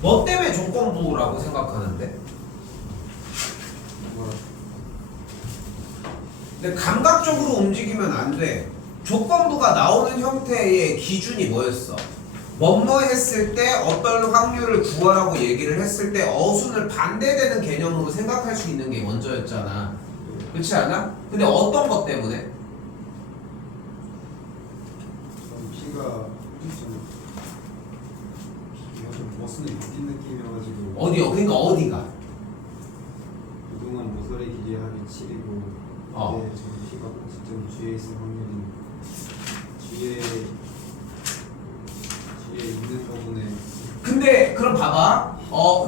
뭐 때문에 조건부라고 생각하는데? 근데 감각적으로 움직이면 안 돼. 조건부가 나오는 형태의 기준이 뭐였어? 뭐뭐 했을 때 어떤 확률을 구하라고 얘기를 했을 때 어순을 반대되는 개념으로 생각할 수 있는 게 먼저였잖아. 그렇지 않아? 근데 어떤 것 때문에? 피가 좀 머슴이 바뀐 느낌이어가지고 어디요? 그러니까 어디가? 그동안 모서리 길이 하기 7이고 근데 지금 피가 꼭지점 뒤에 있을 확률이 뒤에 있는 부분에. 근데 그럼 봐봐.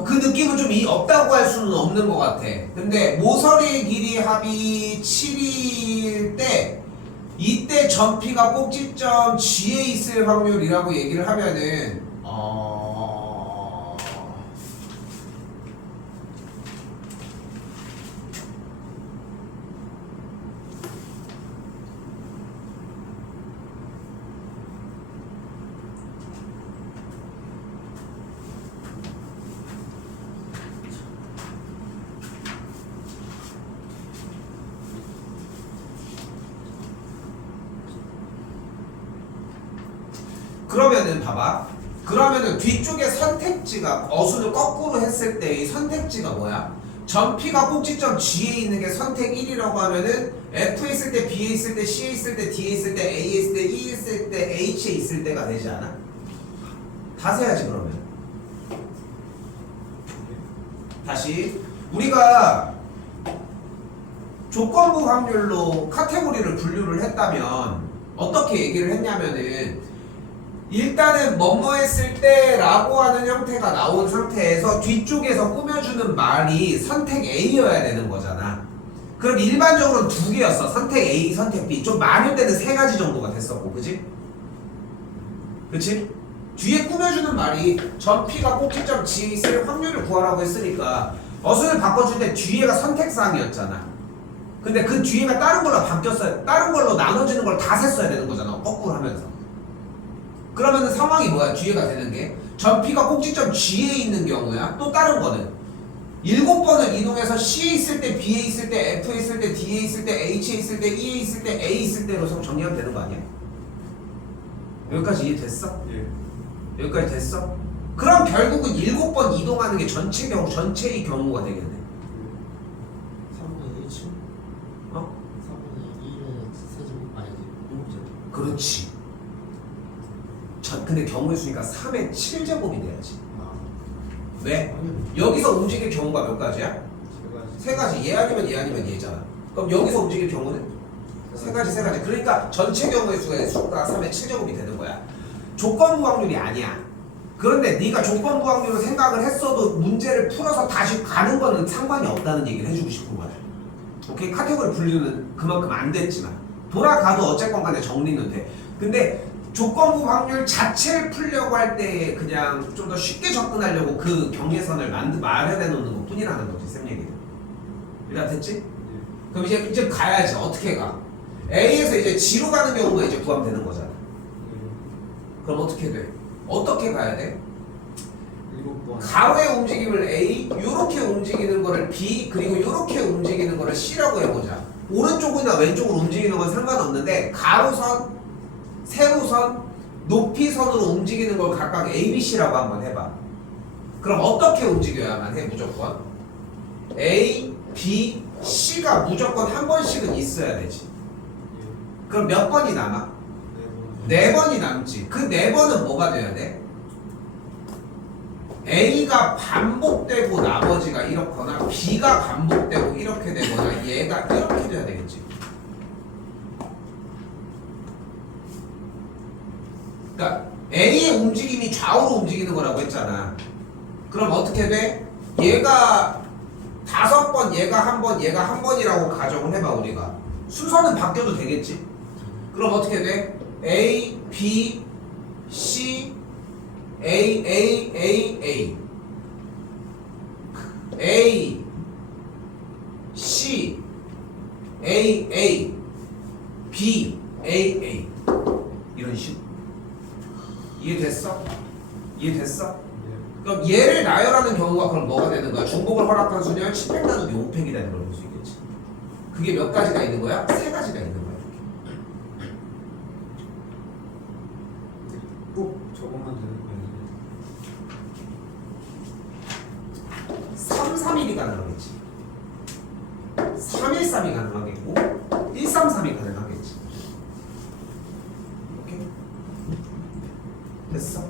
그 느낌은 좀 없다고 할 수는 없는 것 같아. 근데 모서리 길이 합이 7일 때 이때 전피가 꼭지점 G에 있을 확률이라고 얘기를 하면은 그러면은 봐봐. 그러면은 뒤쪽에 선택지가 어순을 거꾸로 했을 때 이 선택지가 뭐야? 전피가 꼭지점 G에 있는 게 선택 1이라고 하면은 F에 있을 때, B에 있을 때, C에 있을 때, D에 있을 때, A에 있을 때, E에 있을 때, H에 있을 때가 되지 않아? 다 세야지 그러면. 다시 우리가 조건부 확률로 카테고리를 분류를 했다면 어떻게 얘기를 했냐면은 일단은 뭐뭐 했을 때 라고 하는 형태가 나온 상태에서 뒤쪽에서 꾸며주는 말이 선택 A여야 되는 거잖아. 그럼 일반적으로는 두 개였어. 선택 A, 선택 B. 좀 많을 때는 세 가지 정도가 됐었고, 그치? 그치? 뒤에 꾸며주는 말이 전피가 꼭지점 G에 있을 확률을 구하라고 했으니까 어순을 바꿔줄 때 뒤에가 선택사항이었잖아. 근데 그 뒤에가 다른 걸로 바뀌었어요. 다른 걸로 나눠지는 걸 다 셌어야 되는 거잖아. 거꾸로 하면서. 그러면은 상황이 뭐야? 뒤에가 되는 게 전피가 꼭지점 G에 있는 경우야. 또 다른 거는 7번을 이동해서 C에 있을 때, B에 있을 때, F에 있을 때, D에 있을 때, H에 있을 때, E에 있을 때, A에 있을 때로 정리하면 되는 거 아니야? 여기까지 이해됐어? 예. 여기까지 됐어? 그럼 결국은 7번 이동하는 게 전체의 경우가 되겠네. 3분의 1층? 어? 3분의 1의 세제곱 아니지 7제곱. 그렇지. 근데 경우의 수니까 3의 7제곱이 돼야지. 왜? 여기서 움직일 경우가 몇 가지야? 세 가지. 얘 아니면 얘 아니면 얘잖아. 그럼 여기서 움직일 경우는? 세 가지. 그러니까 전체 경우의 수가 3의 7제곱이 되는 거야. 조건부 확률이 아니야. 그런데 네가 조건부 확률을 생각을 했어도 문제를 풀어서 다시 가는 거는 상관이 없다는 얘기를 해주고 싶은 거야. 오케이? 카테고리 분류는 그만큼 안 됐지만 돌아가도 어쨌건 간에 정리는 돼. 근데 조건부 확률 자체를 풀려고 할 때 그냥 좀 더 쉽게 접근하려고 그 경계선을 마련해 놓는 것 뿐이라는 거지, 쌤 얘기는. 일단 됐지? 그럼 이제 가야지. 어떻게 가? A에서 이제 G로 가는 경우가 이제 구하면 거잖아. 그럼 어떻게 돼? 어떻게 가야 돼? 7번. 가로의 움직임을 A, 요렇게 움직이는 거를 B, 그리고 요렇게 움직이는 거를 C라고 해보자. 오른쪽이나 왼쪽으로 움직이는 건 상관없는데 가로선, 세로선, 높이선으로 움직이는 걸 각각 A, B, C라고 한번 해봐. 그럼 어떻게 움직여야만 해? 무조건 A, B, C가 무조건 한 번씩은 있어야 되지. 그럼 몇 번이 남아? 4번이 남지. 그 4번은 뭐가 돼야 돼? A가 반복되고 나머지가 이렇거나 B가 반복되고 이렇게 되거나 얘가 이렇게 돼야 되겠지. 그러니까 A의 움직임이 좌우로 움직이는 거라고 했잖아. 그럼 어떻게 돼? 얘가 5번, 얘가 1번, 얘가 1번이라고 가정을 해봐. 우리가 순서는 바뀌어도 되겠지. 그럼 어떻게 돼? A, B, C, A, A, A, A, A, C, A, A, B, A, A 이런 식으로. 이해됐어? 이해됐어? 그럼 얘를 나열하는 경우가 그럼 뭐가 되는 거야? 중복을 허락한 수는 10팩 나누기 5팩이 되는 걸 볼 수 있겠지. 그게 몇 가지가 있는 거야? 3가지가 있는 거야. 꼭 저것만 되는 거였는데 3, 3, 1이 가능하겠지. 3, 1, 3이 가능하겠고 1, 3, 3이 가능하겠지. 오케이? 됐어?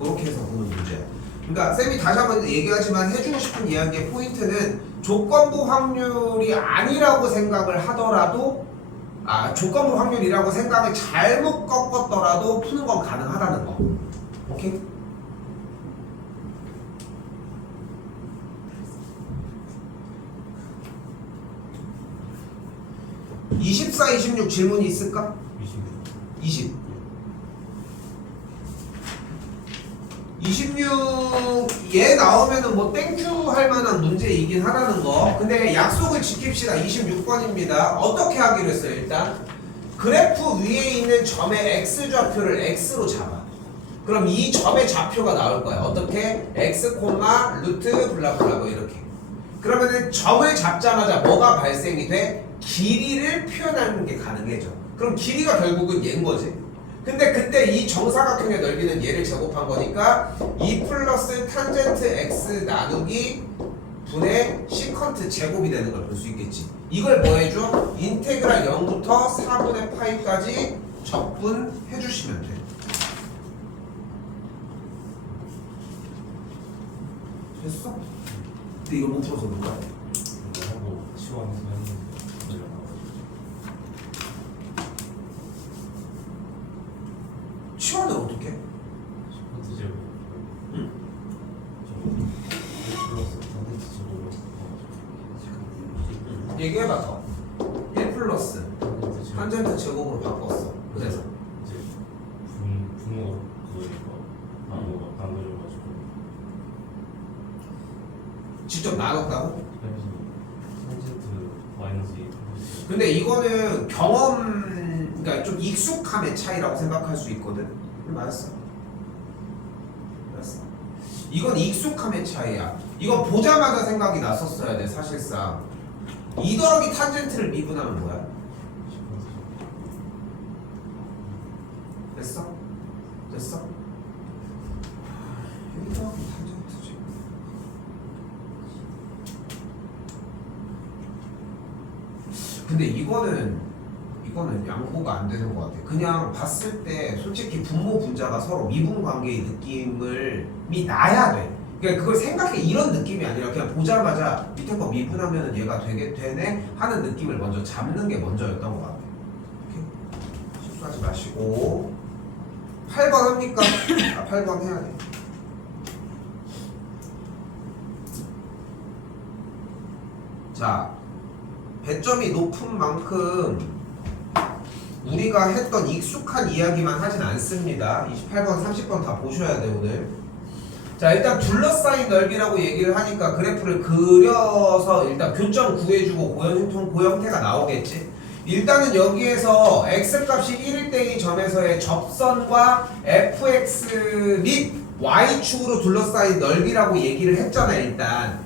그렇게 해서 보는 문제야. 그러니까 쌤이 다시 한번 얘기하지만 해주고 싶은 이야기의 포인트는 조건부 확률이 아니라고 생각을 하더라도 조건부 확률이라고 생각을 잘못 꺾었더라도 푸는 건 가능하다는 거. 오케이? (24, 26) 질문이 있을까? 20 26 얘 나오면은 뭐 땡큐 할 만한 문제이긴 하다는 거. 근데 약속을 지킵시다. 26번입니다. 어떻게 하기로 했어요? 일단 그래프 위에 있는 점의 x좌표를 x로 잡아. 그럼 이 점의 좌표가 나올 거야. 어떻게? x, 루트 블라블라 뭐 이렇게. 그러면은 점을 잡자마자 뭐가 발생이 돼? 길이를 표현하는 게 가능해져. 그럼 길이가 결국은 얘인 거지. 근데 그때 이 정사각형의 넓이는 얘를 제곱한 거니까 2 플러스 탄젠트 x 나누기 분의 시컨트 제곱이 되는 걸 볼 수 있겠지. 이걸 뭐 해줘? 인테그랄 0부터 4분의 파이까지 적분해 주시면 돼. 됐어? 근데 이걸 못 풀어서 누가 해? 하고 치워하면서 치환을 어떻게 해? 시컨트 제곱 응? 플러스 탄젠트 제곱으로 얘기해봐 더. 1 플러스 탄젠트 제곱 탄젠트 제곱으로 바꿨어. 그래서 이제 분모가 그거니까 나눠줘가지고 직접 나눴다고? 그래서 탄젠트 마이너스 2 근데 이거는 경험, 그러니까 좀 익숙함의 차이라고 생각할 수 있거든. 맞았어. 맞았어. 이건 익숙함의 차이야. 이건 보자마자 생각이 났었어야 돼. 사실상 2 더하기 탄젠트를 미분하면 뭐야? 됐어? 됐어? 1 더하기 탄젠트지. 근데 이거는 양보가 안 되는 것 같아. 그냥 봤을 때 솔직히 분모 분자가 서로 미분 관계의 느낌이 나야 돼. 그러니까 그걸 생각해 이런 느낌이 아니라 그냥 보자마자 밑에 거 미분하면 얘가 되네 하는 느낌을 먼저 잡는 게 먼저였던 것 같아. 오케이? 실수하지 마시고 8번 합니까? 8번 해야 돼. 자, 배점이 높은 만큼 우리가 했던 익숙한 이야기만 하진 않습니다. 28번, 30번 다 보셔야 돼 오늘. 자, 일단 둘러싸인 넓이라고 얘기를 하니까 그래프를 그려서 일단 교점 구해주고 고형태가 나오겠지. 일단은 여기에서 x값이 1일 때의 점에서의 접선과 fx 및 y축으로 둘러싸인 넓이라고 얘기를 했잖아 일단.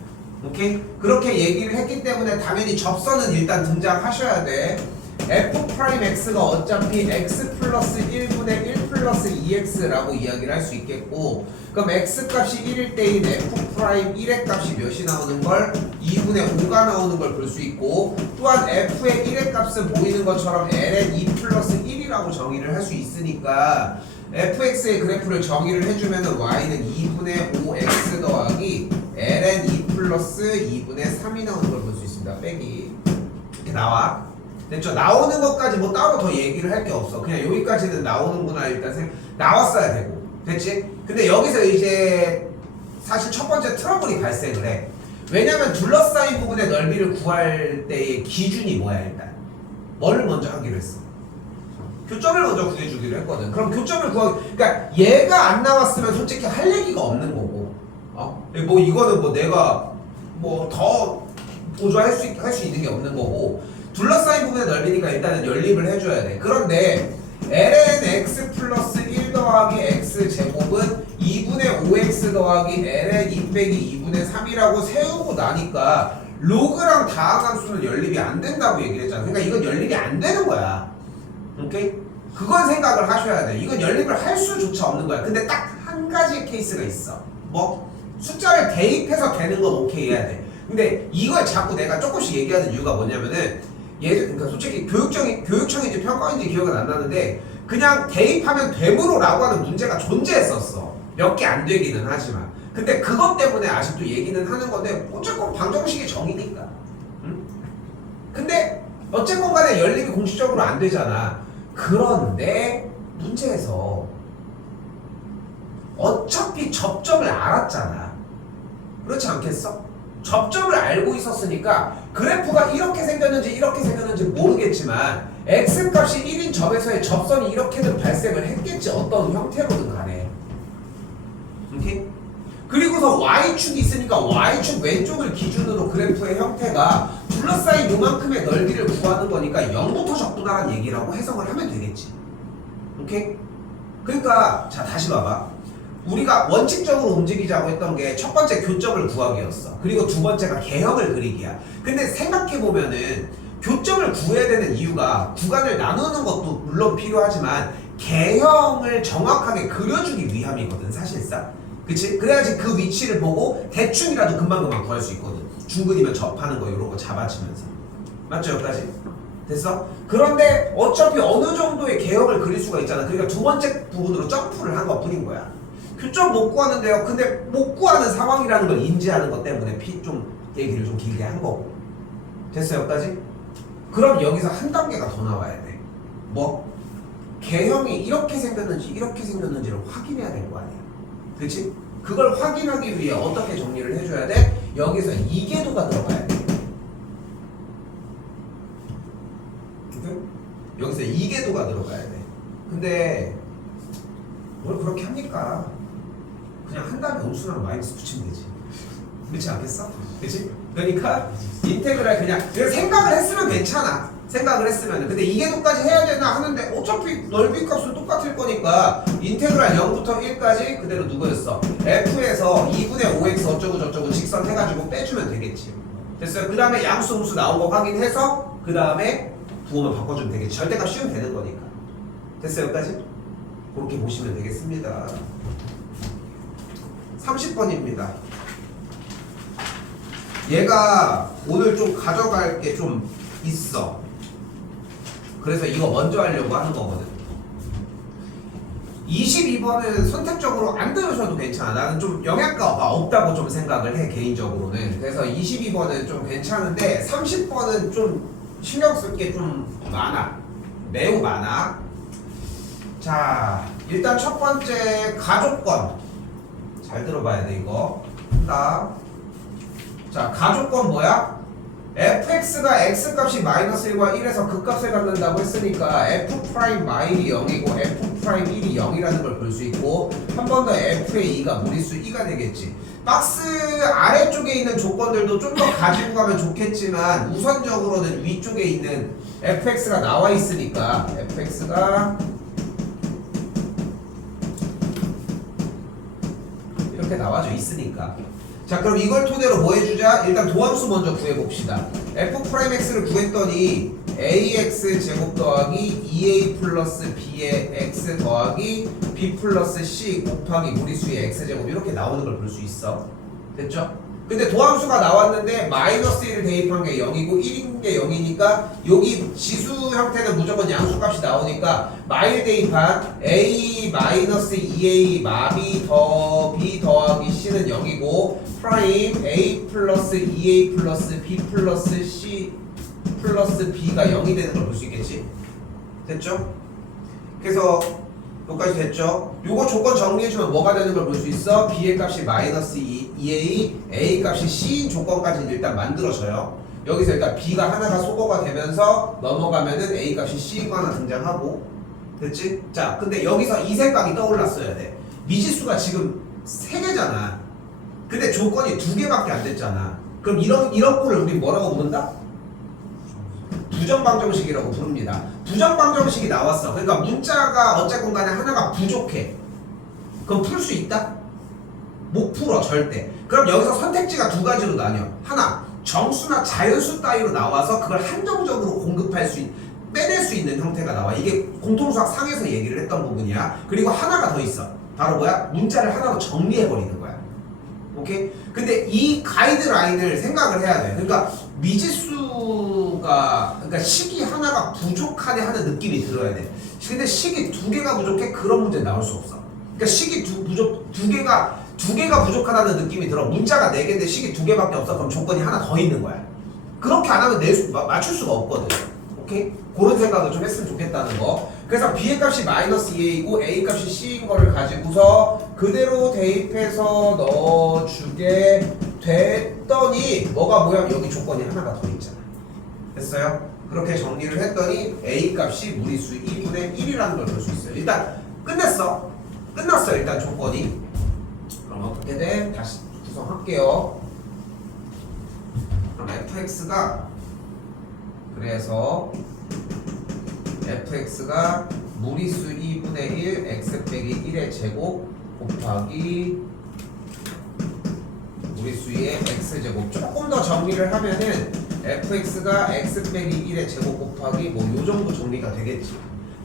오케이? 그렇게 얘기를 했기 때문에 당연히 접선은 일단 등장하셔야 돼. f'x가 어차피 x 플러스 1분의 1 플러스 2x라고 이야기를 할 수 있겠고, 그럼 x값이 1일 때인 f'1의 값이 몇이 나오는 걸? 2분의 5가 나오는 걸 볼 수 있고, 또한 f의 1의 값은 보이는 것처럼 ln 2 플러스 1이라고 정의를 할 수 있으니까 fx의 그래프를 정의를 해주면 y는 2분의 5x 더하기 ln 2 플러스 2분의 3이 나오는 걸 볼 수 있습니다. 빼기 이렇게 나와. 됐죠? 나오는 것까지 뭐 따로 더 얘기를 할 게 없어. 그냥 여기까지는 나오는구나 일단 나왔어야 되고. 됐지? 근데 여기서 이제 사실 첫 번째 트러블이 발생을 해. 왜냐면 둘러싸인 부분의 넓이를 구할 때의 기준이 뭐야 일단? 뭘 먼저 하기로 했어? 교점을 먼저 구해주기로 했거든. 그럼 교점을 그러니까 얘가 안 나왔으면 솔직히 할 얘기가 없는 거고. 뭐 이거는 뭐 내가 뭐 더 보조할 수 있는 게 없는 거고. 둘러싸인 부분의 넓이니까 일단은 연립을 해줘야 돼. 그런데 ln x 플러스 1 더하기 x 제곱은 2분의 5x 더하기 ln 2 빼기 2분의 3이라고 세우고 나니까 로그랑 다항함수는 연립이 안 된다고 얘기를 했잖아. 그러니까 이건 연립이 안 되는 거야. 오케이? 그건 생각을 하셔야 돼. 이건 연립을 할 수조차 없는 거야. 근데 딱 한 가지 케이스가 있어. 뭐? 숫자를 대입해서 되는 건 오케이 해야 돼. 근데 이걸 자꾸 내가 조금씩 얘기하는 이유가 뭐냐면은 그러니까 솔직히 교육청인지 평가인지 기억은 안 나는데 그냥 대입하면 되므로라고 하는 문제가 존재했었어. 몇 개 안 되기는 하지만. 근데 그것 때문에 아직도 얘기는 하는 건데 어쨌건 방정식이 정이니까. 응? 근데 어쨌건 간에 연립이 공식적으로 안 되잖아. 그런데 문제에서 어차피 접점을 알았잖아. 그렇지 않겠어? 접점을 알고 있었으니까 그래프가 이렇게 생겼는지 모르겠지만 x값이 1인 점에서의 접선이 이렇게는 발생을 했겠지. 어떤 형태로든 간에. 오케이? 그리고서 y축이 있으니까 y축 왼쪽을 기준으로 그래프의 형태가 둘러싸인 요만큼의 넓이를 구하는 거니까 0부터 적분하라는 얘기라고 해석을 하면 되겠지. 오케이? 그러니까 자 다시 봐봐. 우리가 원칙적으로 움직이자고 했던 게 첫 번째 교점을 구하기였어. 그리고 두 번째가 개형을 그리기야. 근데 생각해보면은 교점을 구해야 되는 이유가 구간을 나누는 것도 물론 필요하지만 개형을 정확하게 그려주기 위함이거든 사실상. 그치? 그래야지 그 위치를 보고 대충이라도 금방금방 구할 수 있거든. 중근이면 접하는 거 이런 거 잡아치면서. 맞죠 여기까지? 됐어? 그런데 어차피 어느 정도의 개형을 그릴 수가 있잖아. 그러니까 두 번째 부분으로 점프를 한 것 뿐인 거야. 교점 못 구하는데요. 근데 못 구하는 상황이라는 걸 인지하는 것 때문에 좀 얘기를 좀 길게 한 거고. 됐어요 여기까지? 그럼 여기서 한 단계가 더 나와야 돼. 뭐? 개형이 이렇게 생겼는지를 확인해야 될 거 아니야. 그치? 그걸 확인하기 위해 어떻게 정리를 해줘야 돼? 여기서 이계도가 들어가야 돼. 오케이? 여기서 이계도가 들어가야 돼. 근데 뭘 그렇게 합니까? 그냥 한 다음에 음수랑 마이너스 붙이면 되지. 그렇지 않겠어? 그치? 그러니까 인테그랄 그냥 생각을 했으면 괜찮아. 생각을 했으면. 근데 이계도까지 해야 되나 하는데 어차피 넓이 값은 똑같을 거니까 인테그랄 0부터 1까지 그대로 누구였어? F에서 2분의 5x 어쩌고 저쩌고 직선 해가지고 빼주면 되겠지. 됐어요? 그 다음에 양수 음수 나온 거 확인해서 그 다음에 부호만 바꿔주면 되겠지. 절대값 씌우면 되는 거니까. 됐어요? 여기까지? 그렇게 보시면 되겠습니다. 30번입니다. 얘가 오늘 좀 가져갈 게 좀 있어. 그래서 이거 먼저 하려고 하는 거거든. 22번은 선택적으로 안 들으셔도 괜찮아. 나는 좀 영향가가 없다고 좀 생각을 해 개인적으로는. 그래서 22번은 좀 괜찮은데 30번은 좀 신경 쓸 게 좀 많아. 매우 많아. 자 일단 첫 번째 가족권 잘 들어봐야 돼 이거. 한다. 자 가족권 뭐야? fx가 x값이 마이너스 1과 1에서 그 값을 갖는다고 했으니까 f' 마일이 0이고 f' 1이 0이라는 걸 볼 수 있고 한 번 더 f의 2가 무리수 2가 되겠지. 박스 아래쪽에 있는 조건들도 좀 더 가지고 가면 좋겠지만 우선적으로는 위쪽에 있는 fx가 나와 있으니까 fx가 이렇게 나와져 있으니까. 자 그럼 이걸 토대로 뭐 해주자? 일단 도함수 먼저 구해봅시다. f'x를 구했더니 ax 제곱 더하기 2a 플러스 b의 x 더하기 b 플러스 c 곱하기 무리수의 x 제곱 이렇게 나오는 걸 볼 수 있어. 됐죠? 근데 도함수가 나왔는데 마이너스 1을 대입한 게 0이고 1인 게 0이니까 여기 지수 형태는 무조건 양수값이 나오니까 마일 대입한 a 마이너스 2a 마비 더 b 더하기 c는 0이고 프라임 a 플러스 2a 플러스 b 플러스 c 플러스 b가 0이 되는 걸 볼 수 있겠지? 됐죠? 그래서 여기까지 됐죠? 요거 조건 정리해주면 뭐가 되는 걸 볼 수 있어? b의 값이 마이너스 2a, a 값이 c인 조건까지 일단 만들어져요. 여기서 일단 b가 하나가 소거가 되면서 넘어가면은 a 값이 c가 하나 등장하고. 됐지? 자 근데 여기서 이 생각이 떠올랐어야 돼. 미지수가 지금 3개잖아. 근데 조건이 2개밖에 안 됐잖아. 그럼 이런 꼴을 우리 뭐라고 부른다? 부정방정식이라고 부릅니다. 부정방정식이 나왔어. 그러니까 문자가 어쨌건 간에 하나가 부족해. 그럼 풀 수 있다? 못 풀어 절대. 그럼 여기서 선택지가 두 가지로 나뉘어. 하나, 정수나 자연수 따위로 나와서 그걸 한정적으로 공급할 수 빼낼 수 있는 형태가 나와. 이게 공통수학 상에서 얘기를 했던 부분이야. 그리고 하나가 더 있어. 바로 뭐야? 문자를 하나로 정리해버리는 거야. 오케이? 근데 이 가이드라인을 생각을 해야 돼. 그러니까 미지수가, 그러니까 식이 하나가 부족하네 하는 느낌이 들어야 돼. 근데 식이 두 개가 부족해? 그런 문제 나올 수 없어. 그러니까 식이 두 개가 부족하다는 느낌이 들어. 문자가 4개인데 식이 2개밖에 없어. 그럼 조건이 하나 더 있는 거야. 그렇게 안 하면 맞출 수가 없거든. 오케이? 그런 생각을 좀 했으면 좋겠다는 거. 그래서 B의 값이 마이너스 2A이고 A 값이 C인 거를 가지고서 그대로 대입해서 넣어주게 됐더니 뭐가 뭐야? 여기 조건이 하나가 더 있잖아. 됐어요? 그렇게 정리를 했더니 A 값이 무리수 2분의 1이라는 걸 볼 수 있어요. 일단 끝났어. 일단 조건이. 그럼 어떻게 돼? 다시 구성할게요. 그럼 fx가 그래서 fx가 무리수 2분의 1 x 빼기 1의 제곱 곱하기 무리수 2의 x제곱. 조금 더 정리를 하면은 fx가 x 빼기 1의 제곱 곱하기 뭐 요정도 정리가 되겠지.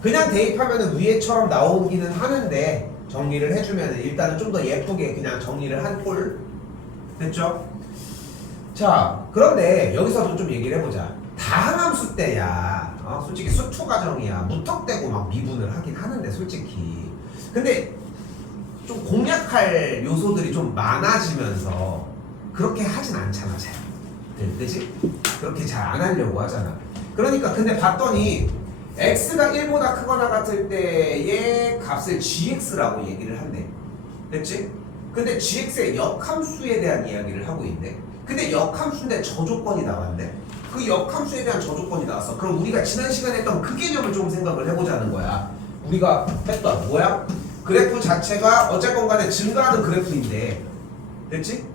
그냥 대입하면은 위에처럼 나오기는 하는데 정리를 해주면은 일단은 좀 더 예쁘게 그냥 정리를 한 꼴. 됐죠? 자, 그런데 여기서도 좀 얘기를 해보자. 다항함수 때야 솔직히 수투 과정이야 무턱대고 막 미분을 하긴 하는데 솔직히 근데 좀 공략할 요소들이 좀 많아지면서 그렇게 하진 않잖아 잘. 그치? 그렇게 잘 안 하려고 하잖아. 그러니까 근데 봤더니 x가 1보다 크거나 같을 때의 값을 gx라고 얘기를 한대. 됐지? 근데 gx의 역함수에 대한 이야기를 하고 있네. 근데 역함수인데 저조건이 나왔네. 그 역함수에 대한 저조건이 나왔어. 그럼 우리가 지난 시간에 했던 그 개념을 좀 생각을 해보자는 거야. 우리가 했던 뭐야? 그래프 자체가 어쨌건 간에 증가하는 그래프인데 됐지?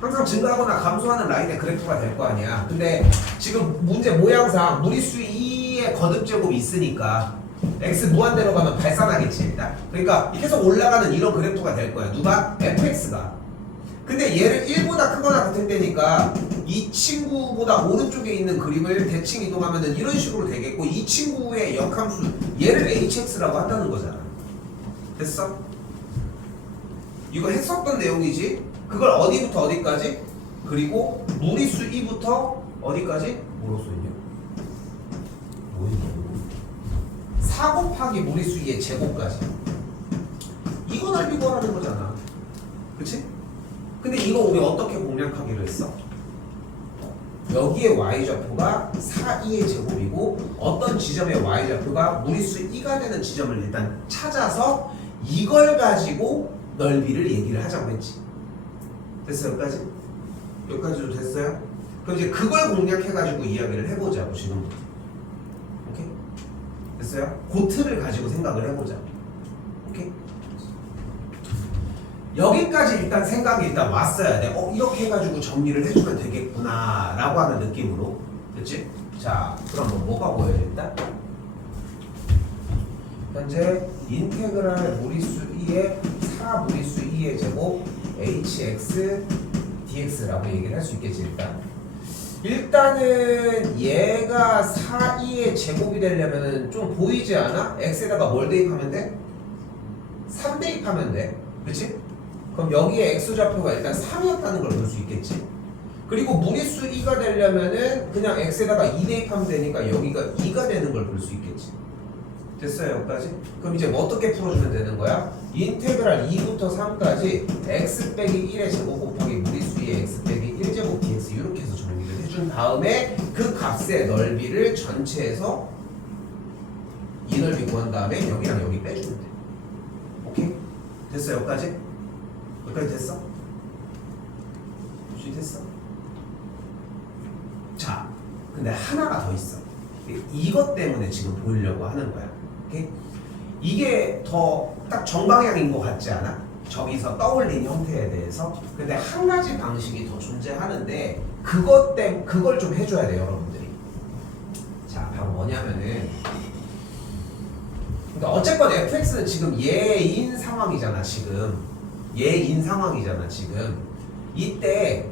항상 증가하거나 감소하는 라인의 그래프가 될 거 아니야. 근데 지금 문제 모양상 무리수 2의 거듭제곱이 있으니까 x 무한대로 가면 발산하겠지 일단. 그러니까 계속 올라가는 이런 그래프가 될 거야. 누가? fx가. 근데 얘를 1보다 크거나 같을 때니까 이 친구보다 오른쪽에 있는 그림을 대칭 이동하면은 이런 식으로 되겠고 이 친구의 역함수 얘를 hx라고 한다는 거잖아. 됐어? 이거 했었던 내용이지. 그걸 어디부터 어디까지? 그리고 무리수 2부터 어디까지? 뭐로 써있냐? 4 곱하기 무리수 2의 제곱까지. 이거 넓이 구하라는 거잖아. 그치? 근데 이거 우리 어떻게 공략하기로 했어? 여기에 y좌표가 4, 2의 제곱이고 어떤 지점의 y좌표가 무리수 2가 되는 지점을 일단 찾아서 이걸 가지고 넓이를 얘기를 하자고 했지. 됐어? 여기까지? 여기까지도 됐어요? 그럼 이제 그걸 공략해가지고 이야기를 해보자고 지금부터. 오케이? 됐어요? 그 틀을 가지고 생각을 해보자. 오케이? 여기까지 일단 생각이 일단 왔어야 돼. 이렇게 해가지고 정리를 해주면 되겠구나 라고 하는 느낌으로. 됐지? 자, 그럼 뭐가 보여야겠다? 현재 인테그랄 무리수 2의 4 무리수 2의 제곱 hx dx라고 얘기를 할 수 있겠지 일단. 일단은 얘가 4, 2의 제곱이 되려면 좀 보이지 않아? x에다가 뭘 대입하면 돼? 3 대입하면 돼. 그치? 그럼 여기에 x좌표가 일단 3이었다는 걸 볼 수 있겠지. 그리고 무리수 2가 되려면은 그냥 x에다가 2 대입하면 되니까 여기가 2가 되는 걸 볼 수 있겠지. 됐어요 여기까지? 그럼 이제 뭐 어떻게 풀어주면 되는 거야? 인테그랄 2부터 3까지 x 빼기 1의 제곱 곱하기 무리수 2의 x 빼기 1제곱 dx 이렇게 해서 정리를 해준 다음에 그 값의 넓이를 전체에서 이 넓이 구한 다음에 여기랑 여기 빼주면 돼. 오케이? 됐어요 여기까지? 여기까지 됐어? 혹시 됐어? 자, 근데 하나가 더 있어. 이것 때문에 지금 보이려고 하는 거야. 오케이? 이게 더 딱 정방향인 것 같지 않아? 저기서 떠올린 형태에 대해서. 근데 한 가지 방식이 더 존재하는데 그걸 좀 해줘야 돼요 여러분들이. 자, 바로 뭐냐면은 그러니까 어쨌건 fx는 지금 얘인 상황이잖아 지금. 얘인 상황이잖아 지금. 이때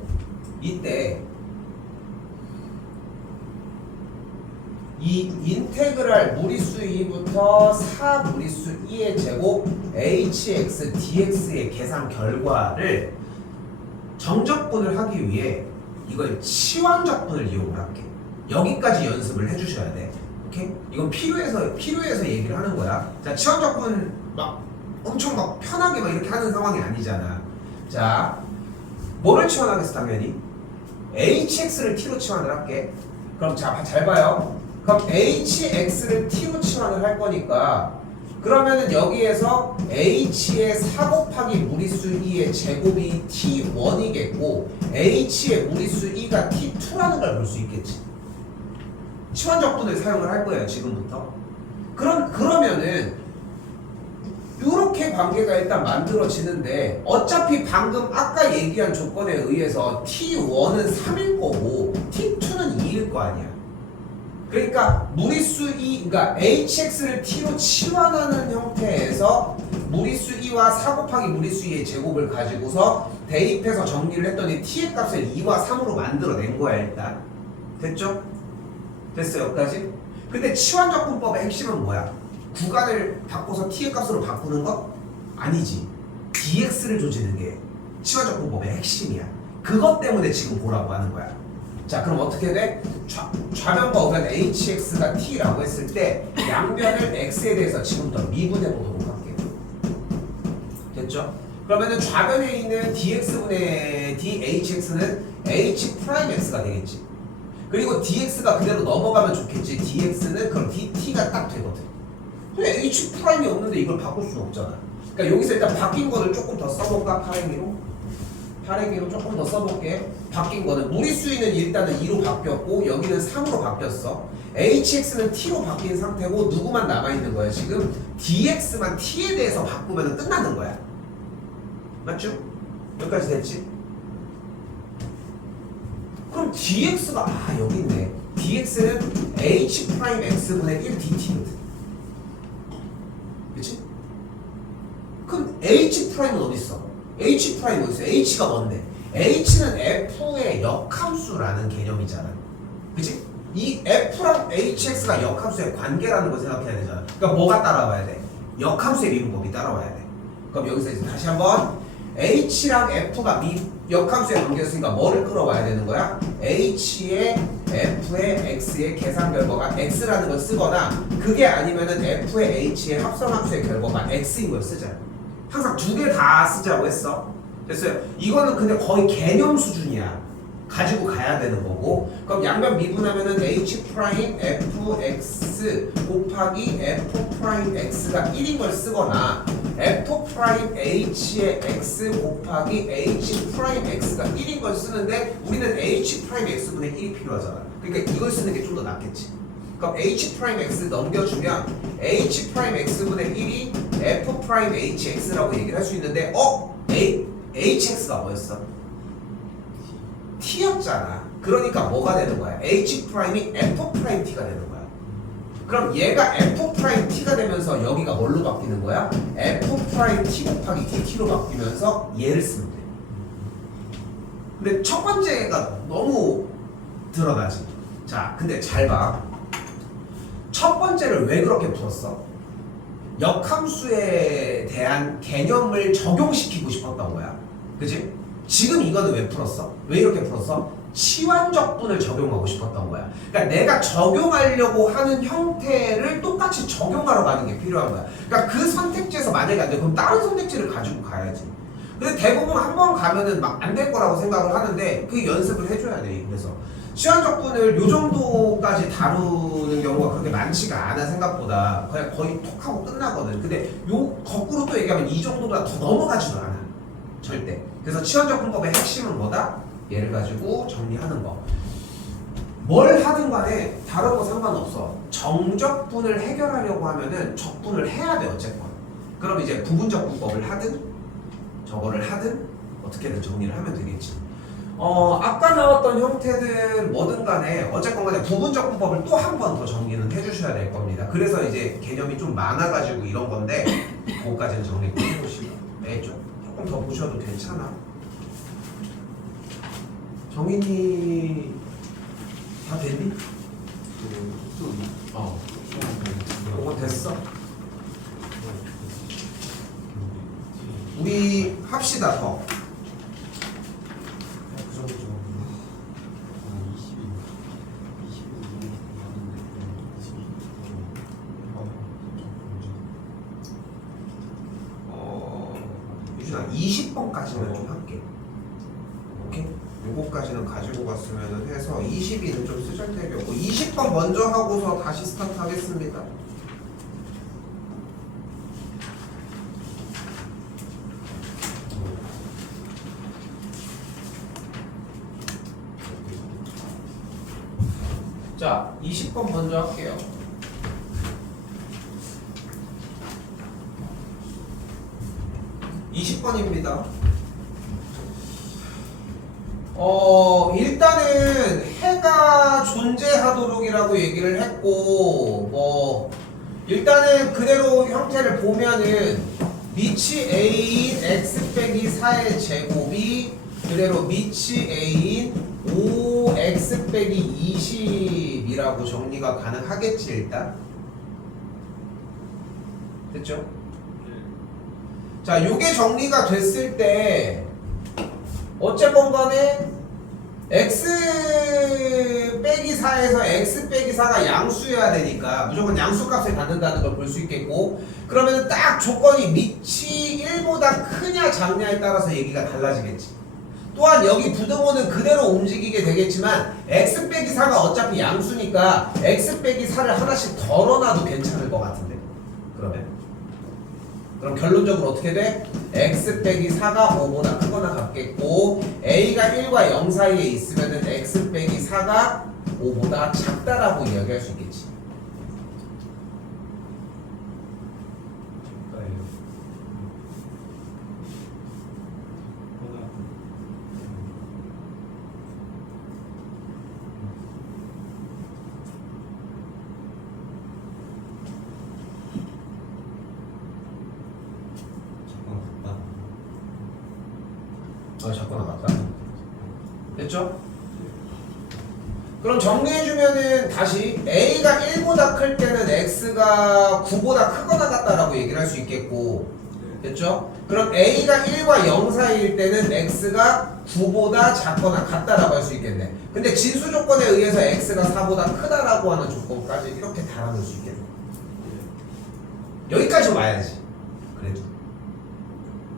이 인테그랄 무리수 2부터 4 무리수 2의 제곱 hx dx의 계산 결과를 정적분을 하기 위해 이걸 치환적분을 이용을 할게. 여기까지 연습을 해주셔야 돼. 오케이? 이건 필요해서 얘기를 하는 거야. 자, 치환적분 막 엄청 막 편하게 막 이렇게 하는 상황이 아니잖아. 자, 뭐를 치환하겠어 당연히? hx를 t로 치환을 할게. 그럼 자, 잘 봐요. 그럼 hx를 t로 치환을 할 거니까 그러면은 여기에서 h의 4 곱하기 무리수 2의 제곱이 t1이겠고 h의 무리수 2가 t2라는 걸 볼 수 있겠지. 치환적분을 사용을 할 거예요 지금부터. 그러면은 이렇게 관계가 일단 만들어지는데 어차피 방금 아까 얘기한 조건에 의해서 t1은 3일 거고 t2는 2일 거 아니야. 그러니까 무리수 2, 그러니까 hx를 t로 치환하는 형태에서 무리수 2와 4 곱하기 무리수 2의 제곱을 가지고서 대입해서 정리를 했더니 t의 값을 2와 3으로 만들어낸 거야 일단. 됐죠? 됐어 여기까지? 근데 치환적분법의 핵심은 뭐야? 구간을 바꿔서 t의 값으로 바꾸는 거? 아니지. dx를 조지는 게 치환적분법의 핵심이야. 그것 때문에 지금 보라고 하는 거야. 자 그럼 어떻게 돼? 좌변과 우변 hx가 t라고 했을 때 양변을 x에 대해서 지금부터 미분해 보도록 할게요. 됐죠? 그러면은 좌변에 있는 dx분의 dhx는 h'x가 되겠지. 그리고 dx가 그대로 넘어가면 좋겠지. dx는 그럼 dt가 딱 되거든. 근데 h'이 없는데 이걸 바꿀 수는 없잖아. 그러니까 여기서 일단 바뀐 거를 조금 더 써볼까? 파래기로 조금 더 써볼게. 바뀐 거는 무리수위는 일단은 2로 바뀌었고 여기는 3으로 바뀌었어. hx는 t로 바뀐 상태고 누구만 남아있는 거야 지금? dx만 t에 대해서 바꾸면 끝나는 거야. 맞죠? 여기까지 됐지? 그럼 dx가 여기 있네. dx는 h'x분의 1 dt거든. 그치? 그럼 h'은 어디 있어? h'이 어디 있어? h가 뭔데? h는 f의 역함수라는 개념이잖아. 그치? 이 f랑 hx가 역함수의 관계라는 걸 생각해야 되잖아. 그러니까 뭐가 따라와야 돼? 역함수의 미분법이 따라와야 돼. 그럼 여기서 이제 다시 한번 h랑 f가 역함수의 관계였으니까 뭐를 끌어와야 되는 거야? h의 f의 x의 계산 결과가 x라는 걸 쓰거나 그게 아니면은 f의 h의 합성함수의 결과가 x인 걸 쓰자. 항상 두 개 다 쓰자고 했어. 됐어요. 이거는 근데 거의 개념 수준이야. 가지고 가야 되는 거고. 그럼 양변 미분하면은 h' fx 곱하기 f' x가 1인 걸 쓰거나 f'h의 x 곱하기 h' x가 1인 걸 쓰는데 우리는 h' x분의 1이 필요하잖아. 그러니까 이걸 쓰는 게 좀 더 낫겠지. 그럼 h'x 넘겨주면 h' x분의 1이 f'hx라고 얘기를 할 수 있는데 hx가 뭐였어? t였잖아. 그러니까 뭐가 되는 거야? h'이 f't가 되는 거야. 그럼 얘가 f't가 되면서 여기가 뭘로 바뀌는 거야? f't 곱하기 dt로 바뀌면서 얘를 쓰면 돼. 근데 첫 번째가 너무 드러나지. 자, 근데 잘 봐. 첫 번째를 왜 그렇게 풀었어? 역함수에 대한 개념을 적용시키고 싶었던 거야. 그치? 지금 이거는 왜 풀었어? 왜 이렇게 풀었어? 치환적분을 적용하고 싶었던 거야. 그러니까 내가 적용하려고 하는 형태를 똑같이 적용하러 가는 게 필요한 거야. 그러니까 그 선택지에서 만약에 안 돼, 그럼 다른 선택지를 가지고 가야지. 근데 대부분 한 번 가면은 막 안 될 거라고 생각을 하는데 그 연습을 해줘야 돼. 그래서 치환적분을 요 정도까지 다루는 경우가 그렇게 많지가 않아. 생각보다 그냥 거의 톡 하고 끝나거든. 근데 요 거꾸로 또 얘기하면 이 정도보다 더 넘어가지도 않아. 절대. 그래서 치환적분법의 핵심은 뭐다? 얘를 가지고 정리하는 거. 뭘 하든 간에 다른 거 상관없어. 정적분을 해결하려고 하면은 적분을 해야 돼 어쨌건. 그럼 이제 부분적분법을 하든 저거를 하든 어떻게든 정리를 하면 되겠지. 아까 나왔던 형태들 뭐든 간에 어쨌건 간에 부분적 분법을 또 한 번 더 정리는 해주셔야 될 겁니다. 그래서 이제 개념이 좀 많아가지고 이런 건데 그거까지는 정리 꼭 해보시고 조금 더 보셔도 괜찮아. 정인이 다 됐니? 그거 됐어. 우리 합시다 더. 그 정도 좀. 20번까지는 좀 할게. 오케이? 요거까지는 가지고 갔으면 해서 22는 좀 쓰잘데기 없고 20번 먼저 하고서 다시 스타트 하겠습니다. 자, 20번 먼저 할게요. (20번입니다) 일단은 해가 존재하도록이라고 얘기를 했고 일단은 그대로 형태를 보면은 밑이 a인 x 빼기 4의 제곱이 그대로 밑이 a인 5x 빼기 20이라고 정리가 가능하겠지 일단. 됐죠? 자, 요게 정리가 됐을 때 어쨌건 간에 x 빼기 4에서 x 빼기 4가 양수여야 되니까 무조건 양수값을 갖는다는 걸 볼 수 있겠고, 그러면 딱 조건이 밑이 1보다 크냐 작냐에 따라서 얘기가 달라지겠지. 또한 여기 부등호는 그대로 움직이게 되겠지만 x 빼기 4가 어차피 양수니까 x 빼기 4를 하나씩 덜어놔도 괜찮을 것 같은데. 그럼 결론적으로 어떻게 돼? x 빼기 4가 5보다 크거나 같겠고 a가 1과 0 사이에 있으면은 x 빼기 4가 5보다 작다라고 이야기할 수 있겠지. 작거나 같다. 됐죠? 그럼 정리해주면은 다시 a가 1보다 클 때는 x가 9보다 크거나 같다라고 얘기를 할 수 있겠고, 됐죠? 그럼 a가 1과 0 사이일 때는 x가 9보다 작거나 같다라고 할 수 있겠네. 근데 진수 조건에 의해서 x가 4보다 크다라고 하는 조건까지 이렇게 달아놓을 수 있겠네. 여기까지 와야지. 그래도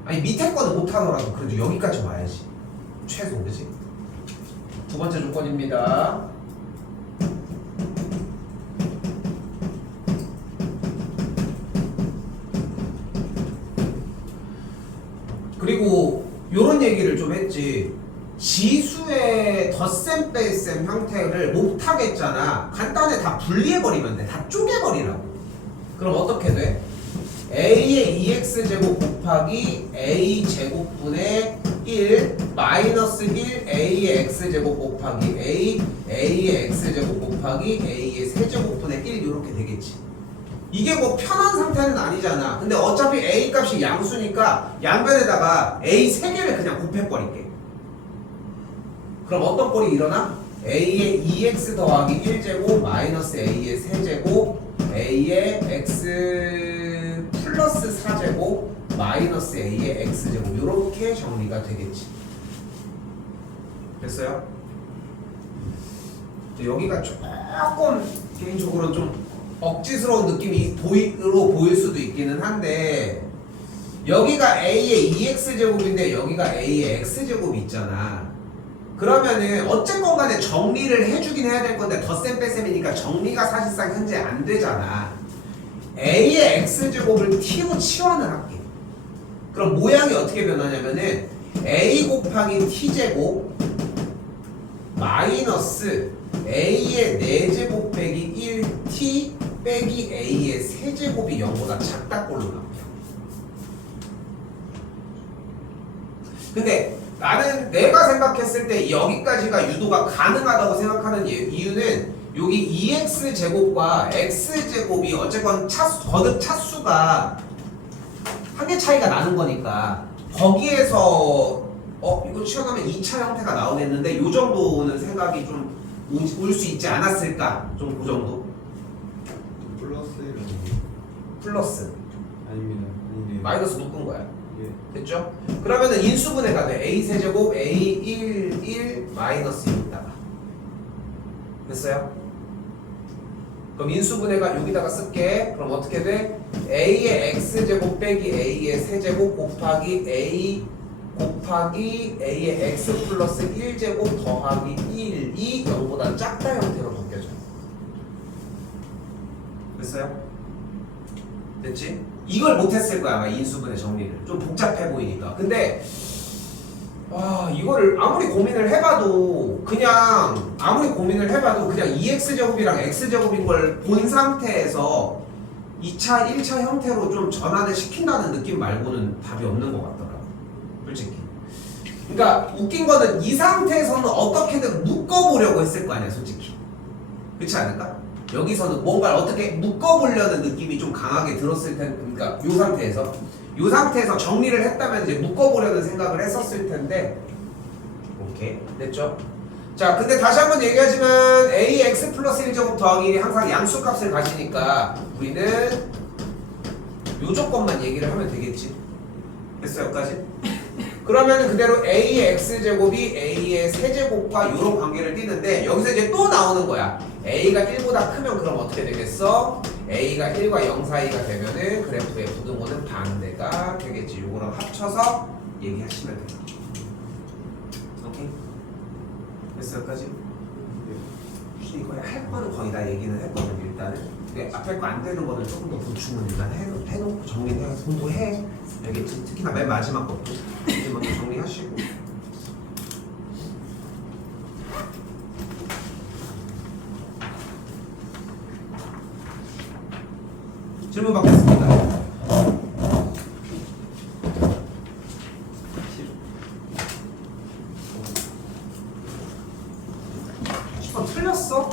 아니 밑에 거는 못하더라도 그래도 여기까지 와야지 최소. 그지? 두 번째 조건입니다. 그리고 요런 얘기를 좀 했지. 지수의 덧셈 뺄셈 형태를 못하겠잖아. 간단해. 다 분리해버리면 돼. 다 쪼개버리라고. 그럼 어떻게 돼? a의 2x제곱 곱하기 a제곱분의 1 마이너스 1 a의 x제곱 곱하기 a의 x제곱 곱하기 a의 세제곱분의 1 이렇게 되겠지. 이게 뭐 편한 상태는 아니잖아. 근데 어차피 a 값이 양수니까 양변에다가 a 3개를 그냥 곱해버릴게. 그럼 어떤 꼴이 일어나? a의 2x 더하기 1제곱 마이너스 a의 세제곱 a의 x 플러스 4제곱 마이너스 a의 x제곱 이렇게 정리가 되겠지. 됐어요? 여기가 조금 개인적으로 좀 억지스러운 느낌이 보일 수도 있기는 한데, 여기가 a의 2x제곱인데 여기가 a의 x제곱이 있잖아. 그러면은 어쨌건 간에 정리를 해주긴 해야 될 건데 덧셈 뺄셈이니까 정리가 사실상 현재 안 되잖아. a의 x제곱을 t로 치환을 할게. 그럼 모양이 어떻게 변하냐면은 a 곱하기 t제곱 마이너스 a의 4제곱 빼기 1t 빼기 a의 세제곱이 0보다 작다 꼴로 나와요. 근데 나는 내가 생각했을 때 여기까지가 유도가 가능하다고 생각하는 이유는 여기 2x 제곱과 x 제곱이 어쨌건 거듭 차수가 한 개 차이가 나는 거니까 거기에서 이거 치워나면 2차 형태가 나오겠는데 요 정도는 생각이 좀 올 수 있지 않았을까? 좀 그 정도? 플러스라는 플러스 아닙니다. 아니네요. 마이너스 묶은 거야. 예. 됐죠? 그러면은 인수분해가 돼. a 세제곱 a 1 마이너스 1이다가 됐어요? 그럼 인수분해가 여기다가 쓸게. 그럼 어떻게 돼? a의 x제곱 빼기 a의 세제곱 곱하기 a 곱하기 a의 x 플러스 1제곱 더하기 1이 0보다 작다 형태로 바뀌어져. 됐어요? 됐지? 이걸 못했을 거야 아마 인수분해 정리를. 좀 복잡해 보이니까. 근데 이거를 아무리 고민을 해봐도 그냥 2x제곱이랑 x제곱인 걸 본 상태에서 2차, 1차 형태로 좀 전환을 시킨다는 느낌 말고는 답이 없는 것 같더라고 솔직히. 그러니까 웃긴 거는 이 상태에서는 어떻게든 묶어보려고 했을 거 아니야 솔직히. 그렇지 않을까? 여기서는 뭔가를 어떻게 묶어보려는 느낌이 좀 강하게 들었을 텐데, 그러니까 요 상태에서 정리를 했다면 이제 묶어보려는 생각을 했었을 텐데. 오케이 됐죠? 자 근데 다시 한번 얘기하지만 ax 플러스 1제곱 더하기 1이 항상 양수값을 가지니까 우리는 요 조건만 얘기를 하면 되겠지. 됐어 여기까지? 그러면 그대로 ax 제곱이 a의 세제곱과 이런 관계를 띠는데 여기서 이제 또 나오는 거야. a가 1보다 크면 그럼 어떻게 되겠어? a가 1과 0 사이가 되면은 그래프의 부등호는 반대가 되겠지. 요거랑 합쳐서 얘기하시면 돼요. 오케이? 됐어 여기까지? 이거 할 거는 거의 다 얘기는 했거든 일단은. 근데 앞에 거 안 되는 거는 조금 더 보충은 일단 해놓고 정리해서 공부해. 알겠지? 특히나 맨 마지막 것도 이제 먼저 정리하시고. 질문 받겠습니다. 10번 틀렸어?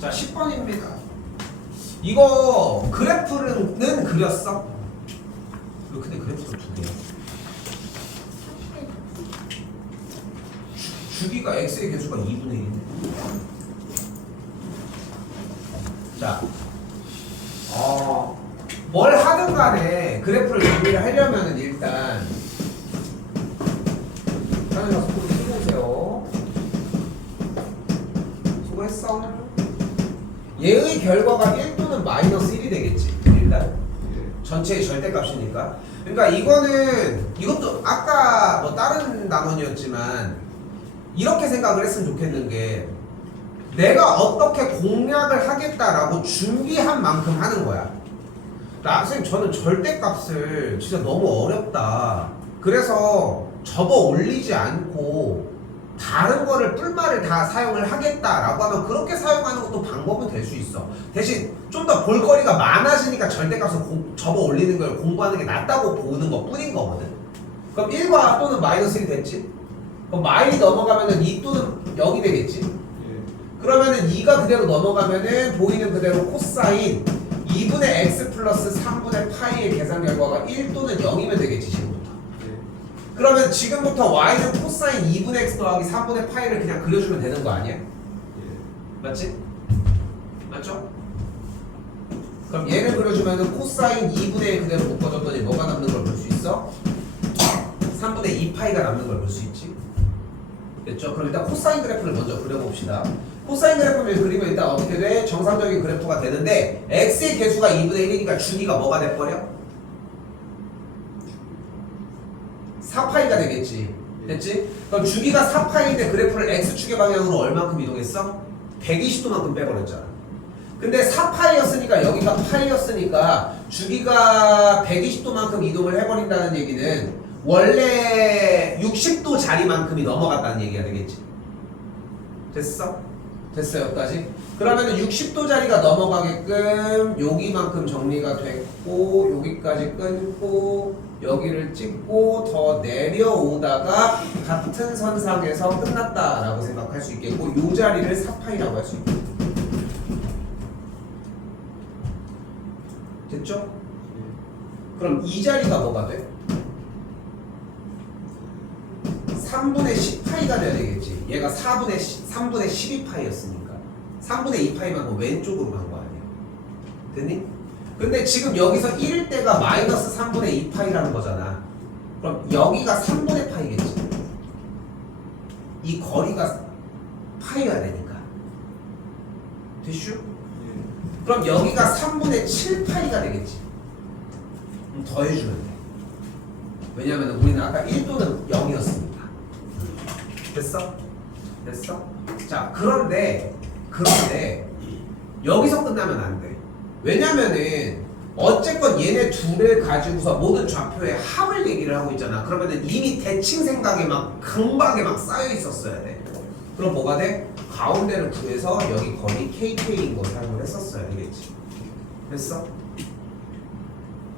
자 10번입니다. 이거 그래프는 그렸어? 이거 근데 그래프가 두 개야. 주기가 x의 개수가 2분의 1인데. 자, 뭘 하든 간에 그래프를 정리를 하려면은 일단 다른 가서 꼭 쓰고오세요. 수고했어. 얘의 결과가 1 또는 마이너스 1이 되겠지. 일단 전체의 절대값이니까. 그러니까 이것도 아까 뭐 다른 단원이었지만 이렇게 생각을 했으면 좋겠는 게 내가 어떻게 공략을 하겠다라고 준비한 만큼 하는 거야. 선생님 저는 절대값을 진짜 너무 어렵다. 그래서 접어 올리지 않고 다른 거를 뿔말을 다 사용을 하겠다라고 하면 그렇게 사용하는 것도 방법은 될 수 있어. 대신 좀 더 볼거리가 많아지니까 절대값을 접어 올리는 걸 공부하는 게 낫다고 보는 것 뿐인 거거든. 그럼 1과 또는 마이너스 1이 됐지? 그럼 마일이 넘어가면은 2 또는 0이 되겠지? 그러면은 2가 그대로 넘어가면은 보이는 그대로 코사인 2분의 x 플러스 3분의 파이의 계산 결과가 1 또는 0이면 되겠지 지금부터. 그러면 지금부터 y는 코사인 2분의 x 더하기 3분의 파이를 그냥 그려주면 되는 거 아니야? 맞지? 맞죠? 그럼 얘를 그려주면은 코사인 2분의 1 그대로 묶어줬더니 뭐가 남는 걸 볼 수 있어? 3분의 2파이가 남는 걸 볼 수 있지? 됐죠? 그럼 일단 코사인 그래프를 먼저 그려봅시다. 코사인 그래프를 그리면 일단 어떻게 돼? 정상적인 그래프가 되는데 x의 개수가 2분의 1이니까 주기가 뭐가 돼버려? 4파이가 되겠지. 됐지? 그럼 주기가 4파이인데 그래프를 x축의 방향으로 얼만큼 이동했어? 120도만큼 빼버렸잖아. 근데 4파이였으니까 여기가 파이였으니까 주기가 120도만큼 이동을 해버린다는 얘기는 원래 60도 자리만큼이 넘어갔다는 얘기가 되겠지. 됐어? 됐어요 여기까지? 그러면은 60도 자리가 넘어가게끔 여기만큼 정리가 됐고 여기까지 끊고 여기를 찍고 더 내려오다가 같은 선상에서 끝났다라고 생각할 수 있겠고 이 자리를 4파이라고 할 수 있겠고 됐죠? 그럼 이 자리가 뭐가 돼? 3분의 10파이가 돼야 되겠지. 얘가 3분의 12파이였으니까 3분의 2파이만 왼쪽으로 간 거 아니야. 됐니? 근데 지금 여기서 1일 때가 마이너스 3분의 2파이라는 거잖아. 그럼 여기가 3분의 파이겠지. 이 거리가 파이가 되니까. 됐슈? 그럼 여기가 3분의 7파이가 되겠지. 그럼 더해주면 돼. 왜냐면 우리는 아까 1도는 0이었으니까. 됐어? 됐어? 자, 그런데 여기서 끝나면 안 돼. 왜냐면은 어쨌건 얘네 둘을 가지고서 모든 좌표의 합을 얘기를 하고 있잖아. 그러면은 이미 대칭 생각에 막 강박에 막 쌓여 있었어야 돼. 그럼 뭐가 돼? 가운데를 구해서 여기 거리 KK인 거 사용을 했었어야 되겠지. 됐어?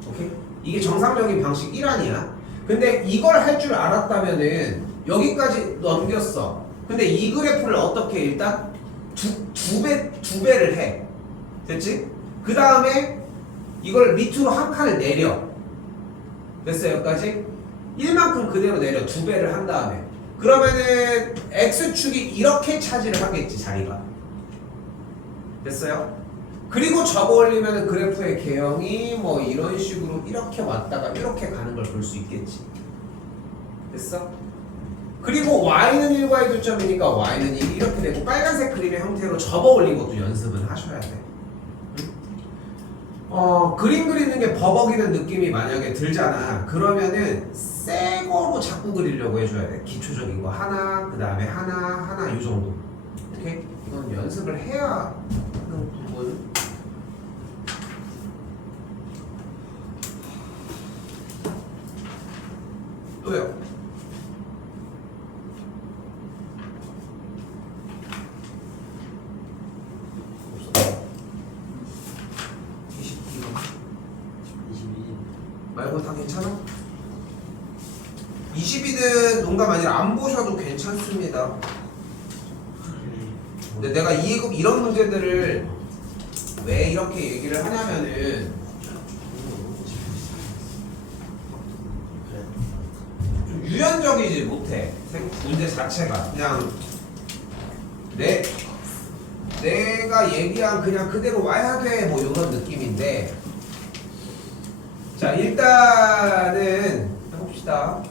오케이? 이게 정상적인 방식 1안이야. 근데 이걸 할 줄 알았다면은 여기까지 넘겼어. 근데 이 그래프를 어떻게 일단 두 배를 해. 됐지? 그 다음에 이걸 밑으로 한 칸을 내려. 됐어요? 여기까지? 1만큼 그대로 내려. 2배를 한 다음에. 그러면은 X축이 이렇게 차지를 하겠지, 자리가. 됐어요? 그리고 접어 올리면은 그래프의 개형이 뭐 이런 식으로 이렇게 왔다가 이렇게 가는 걸 볼 수 있겠지. 됐어? 그리고 y는 1과 2점이니까 y는 1 이렇게 되고 빨간색 그림의 형태로 접어 올린 것도 연습은 하셔야 돼. 그림 그리는 게 버벅이는 느낌이 만약에 들잖아. 그러면은 새 거로 자꾸 그리려고 해줘야 돼. 기초적인 거 하나, 그 다음에 하나 이 정도. 오케이? 이건 연습을 해야 하는 부분. 또요. 말고 다 괜찮아? 20일은 농담 아니라 안 보셔도 괜찮습니다. 근데 내가 이런 문제들을 왜 이렇게 얘기를 하냐면은 좀 유연적이지 못해. 문제 자체가 그냥 내가 얘기한 그냥 그대로 와야 돼 뭐 이런 느낌인데. 자, 일단은 해봅시다.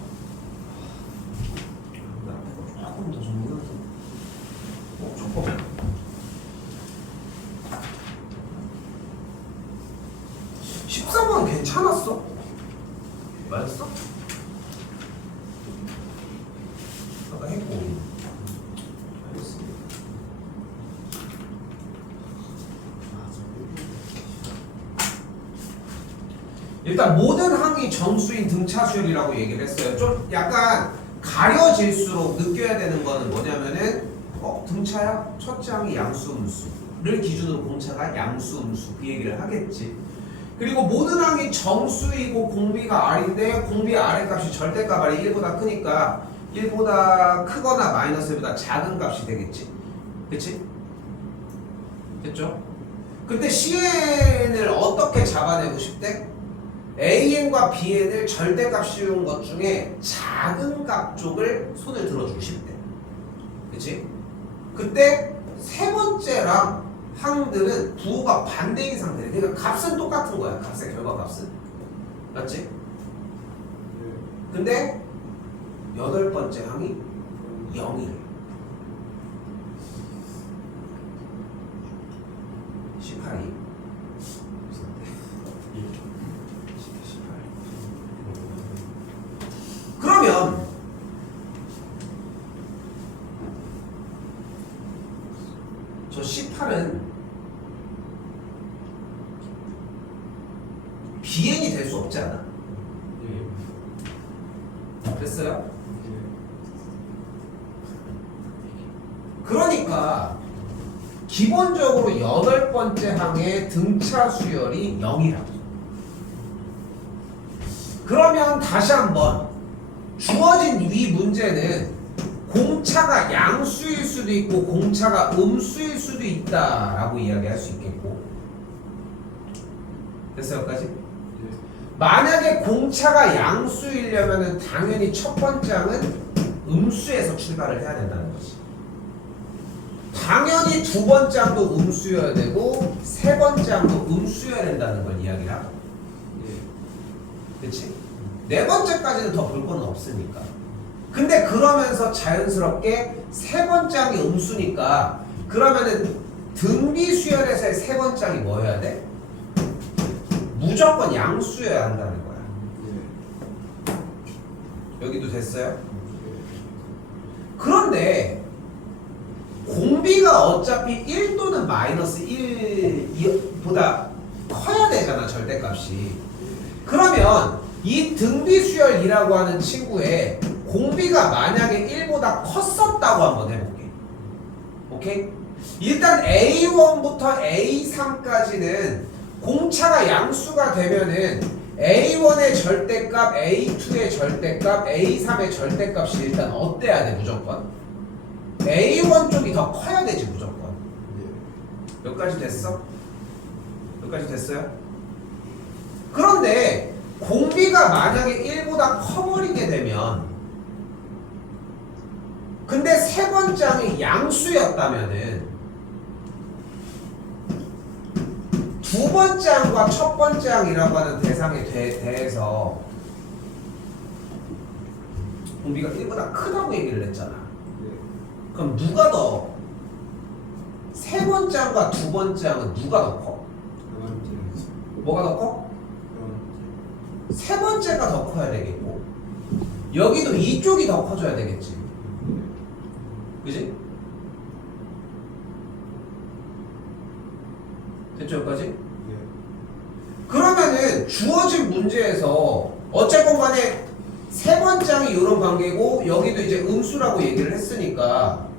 조금 더 정리해서. 조금. (13번) 괜찮았어? 맞았어? 아까 했고. 알겠습니다. 일단 모든 항이 정수인 등차수열이라고 얘기를 했어요. 좀 약간 가려질수록 느껴야 되는 거는 뭐냐면은 등차야? 첫째 항이 양수음수를 기준으로 공차가 양수음수 그 얘기를 하겠지. 그리고 모든 항이 정수이고 공비가 R인데 공비 R의 값이 절대값 R이 1보다 크니까 1보다 크거나 마이너스 1보다 작은 값이 되겠지. 그치? 됐죠? 근데 CN을 어떻게 잡아내고 싶대? AN과 BN을 절대값 씌운 것 중에 작은 값 쪽을 손을 들어주고 싶대. 그치? 그때 세 번째랑 항들은 부호가 반대인 상태래. 그러니까 값은 똑같은 거야. 값의 결과값은. 맞지? 근데 여덟 번째 항이 0이래. 18이. 그러면 저 18은 BN이 될 수 없지 않아? 됐어요? 그러니까 기본적으로 8번째 항의 등차 수열이 0이라고. 그러면 다시 한번 주어진 위 문제는 공차가 양수일 수도 있고 공차가 음수일 수도 있다라고 이야기할 수 있겠고. 됐어요, 여기까지? 만약에 공차가 양수이려면 당연히 첫 번째 항은 음수에서 출발을 해야 된다는 거지. 당연히 두 번째 항도 음수여야 되고 세 번째 항도 음수여야 된다는 걸 이야기를 하고. 그치? 네 번째까지는 더 볼 건 없으니까. 근데 그러면서 자연스럽게 세 번째 항이 음수니까 그러면은 등비 수열에서의 세 번째 항이 뭐여야 돼? 무조건 양수여야 한다는 거야. 여기도 됐어요? 그런데 공비가 어차피 1 또는 마이너스 1보다 커야 되잖아, 절대값이. 그러면 이 등비수열이라고 하는 친구의 공비가 만약에 1보다 컸었다고 한번 해볼게. 오케이? 일단 A1부터 A3까지는 공차가 양수가 되면은 A1의 절대값, A2의 절대값, A3의 절대값이 일단 어때야 돼, 무조건? A1 쪽이 더 커야 되지, 무조건. 여기까지 됐어? 여기까지 됐어요? 그런데 공비가 만약에 1보다 커버리게 되면 근데 세 번째 항이 양수였다면은 두 번째 항과 첫 번째 항이라고 하는 대상에 대해서 공비가 1보다 크다고 얘기를 했잖아. 그럼 누가 더 세 번째 항과 두 번째 항은 누가 더 커? 뭐가 더 커? 세 번째가 더 커야 되겠고 여기도 이쪽이 더 커져야 되겠지. 그지? 됐죠, 여기까지? 그러면은 주어진 문제에서 어쨌건 간에 세 번째 항이 이런 관계고 여기도 이제 음수라고 얘기를 했으니까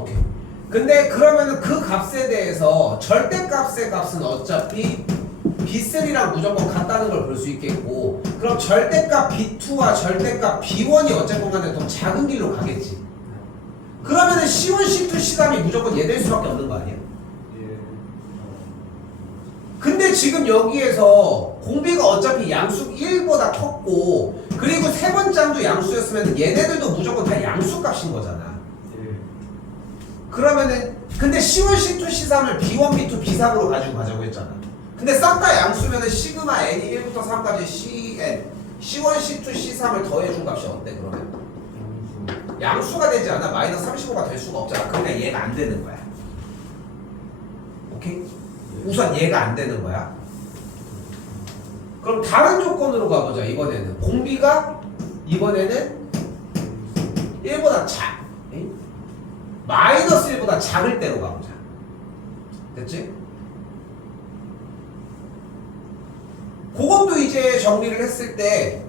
오케이. 근데 그러면은 그 값에 대해서 절대값의 값은 어차피 B3랑 무조건 같다는 걸 볼 수 있겠고 그럼 절대값 B2와 절대값 B1이 어쨌건 간에 더 작은 길로 가겠지. 그러면은 C1, C2, C3이 무조건 얘될 수밖에 없는 거 아니야? 근데 지금 여기에서 공비가 어차피 양수 1보다 컸고 그리고 세 번째 항도 양수였으면 얘네들도 무조건 다 양수 값인 거잖아. 그러면은 근데 C1, C2, C3을 B1, B2, B3으로 가지고 가자고 했잖아. 근데 싹 다 양수면은 시그마 n이 1부터 3까지 Cn C1, C2, C3을 더해준 값이 어때 그러면? 양수가 되지 않아? 마이너스 35가 될 수가 없잖아. 그러니까 얘가 안 되는 거야. 오케이? 우선 얘가 안 되는 거야. 그럼 다른 조건으로 가보자. 이번에는 공비가 이번에는 1보다 마이너스 1보다 작을 때로 가보자. 됐지? 그것도 이제 정리를 했을 때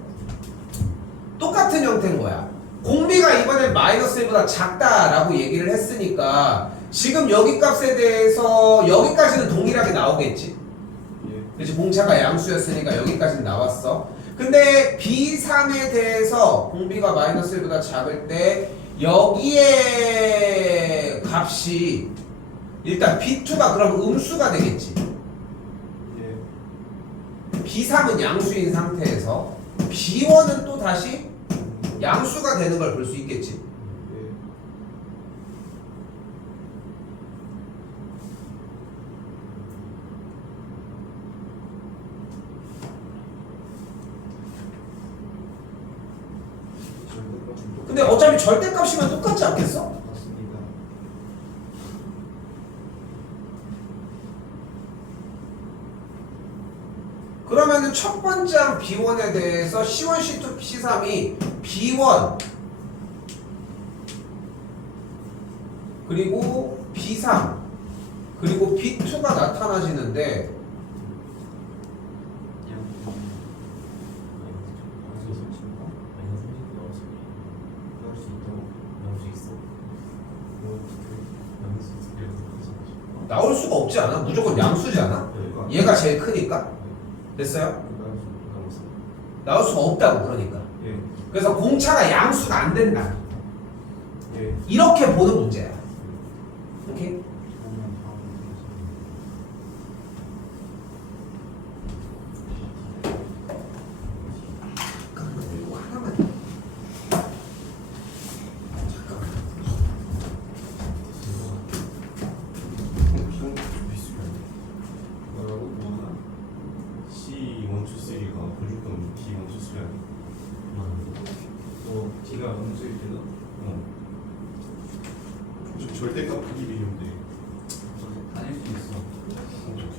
똑같은 형태인 거야. 공비가 이번엔 마이너스 1보다 작다라고 얘기를 했으니까 지금 여기 값에 대해서 여기까지는 동일하게 나오겠지. 그렇지? 공차가 양수였으니까 여기까지는 나왔어. 근데 B3에 대해서 공비가 마이너스 1보다 작을 때 여기에 값이 일단 B2가 그럼 음수가 되겠지. B3은 양수인 상태에서 B1은 또 다시 양수가 되는 걸 볼 수 있겠지. 절대값은 근데 어차피 절대값이면 똑같지 않겠어? 맞습니다. 그러면은 첫 번째 항 B1에 대해서 C1, C2, C3이 B1 그리고 B3 그리고 B2가 나타나지는데 나올 수 있다고? 나올 수가 없지 않아? 무조건 양수지 않아? 얘가 제일 크니까. 됐어요? 나올 수가 없다고 그러니까. 예. 그래서 공차가 양수가 안 된다. 예. 이렇게 보는 문제야. 오케이? 잠깐만 이거 하나만. 잠깐만. 뭐라고? 뭐나? C123가 무조건 B123 아니야? 뭐 D가 음수일 때도 절대값 크기 비교인데 다닐 수 있어. 어떻게?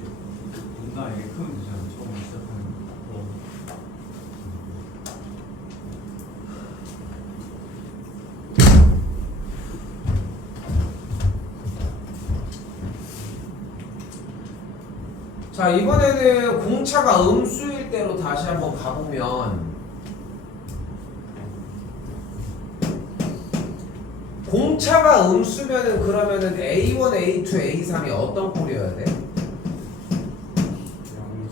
존나 이게 크면 되잖아. 처음 시작하는 거. 자 이번에는 공차가 음수일 대로 다시 한번 가보면 공차가 음수면은 그러면은 A1, A2, A3이 어떤 꼴이어야 돼?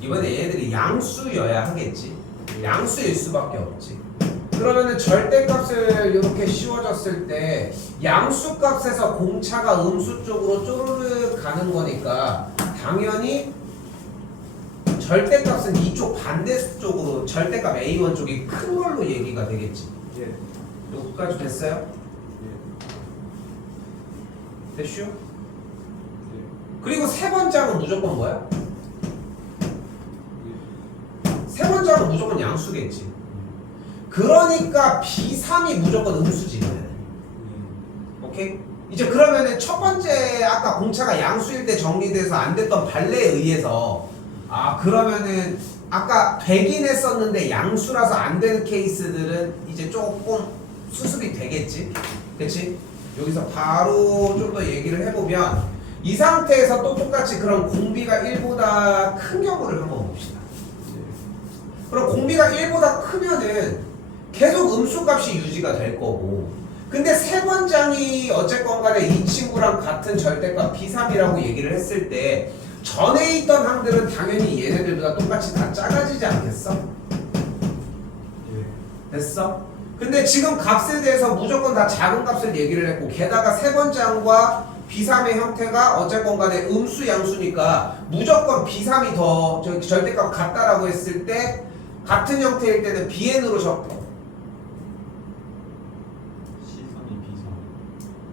이번에 얘들이 양수여야 하겠지. 양수일 수밖에 없지. 그러면은 절대값을 이렇게 씌워졌을 때 양수값에서 공차가 음수 쪽으로 쪼르르 가는 거니까 당연히 절대값은 이쪽 반대쪽으로 절대값 A1 쪽이 큰 걸로 얘기가 되겠지. 예. 여기까지 됐어요? 예. 됐슈? 예. 그리고 세 번째는 무조건 뭐야? 예. 세 번째는 무조건 양수겠지. 그러니까 B3이 무조건 음수지. 오케이? 이제 그러면은 첫 번째 아까 공차가 양수일 때 정리돼서 안 됐던 반례에 의해서 아 그러면은 아까 되긴 했었는데 양수라서 안 되는 케이스들은 이제 조금 수습이 되겠지. 그치? 여기서 바로 좀 더 얘기를 해보면 이 상태에서 또 똑같이 그런 공비가 1보다 큰 경우를 한번 봅시다. 그럼 공비가 1보다 크면은 계속 음수값이 유지가 될 거고 근데 세 번장이 어쨌건 간에 이 친구랑 같은 절대값 B3이라고 얘기를 했을 때 전에 있던 항들은 당연히 얘네들보다 똑같이 다 작아지지 않겠어? 예. 됐어? 근데 지금 값에 대해서 무조건 다 작은 값을 얘기를 했고 게다가 세 번째 항과 B3의 형태가 어쨌건 간에 음수 양수니까 무조건 B3이 더 저기 절대값 같다라고 했을 때 같은 형태일 때는 BN으로 C3이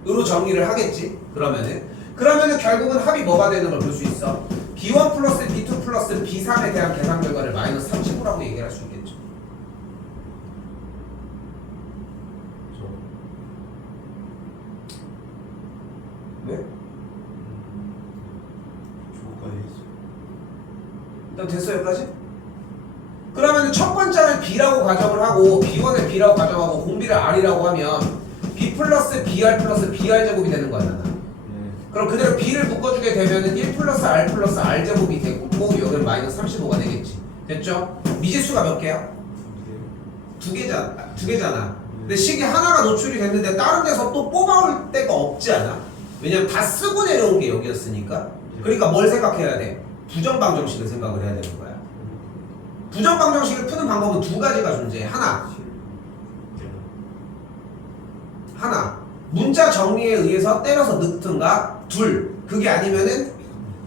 B3. 정리를 하겠지. 그러면은 결국은 합이 뭐가 되는 걸 볼 수 있어. B1 플러스 B2 플러스 B3에 대한 계산 결과를 마이너스 35라고 얘기할 수 있겠죠. 왜? 저거까지 했어. 일단 됐어 여기까지? 그러면 첫 번째는 B라고 가정을 하고 B1을 B라고 가정하고 공비를 R이라고 하면 B 플러스 BR 플러스 BR 제곱이 되는 거잖아. 그럼 그대로 B를 묶어주게 되면은 1 플러스 R 플러스 R 제곱이 되고 여기는 마이너스 35가 되겠지. 됐죠? 미지수가 몇 개야? 두 개잖아. 근데 식이 하나가 노출이 됐는데 다른 데서 또 뽑아올 데가 없지 않아? 왜냐면 다 쓰고 내려온 게 여기였으니까. 그러니까 뭘 생각해야 돼? 부정방정식을 생각을 해야 되는 거야. 부정방정식을 푸는 방법은 두 가지가 존재해. 하나 문자 정리에 의해서 때려서 넣든가 둘 그게 아니면은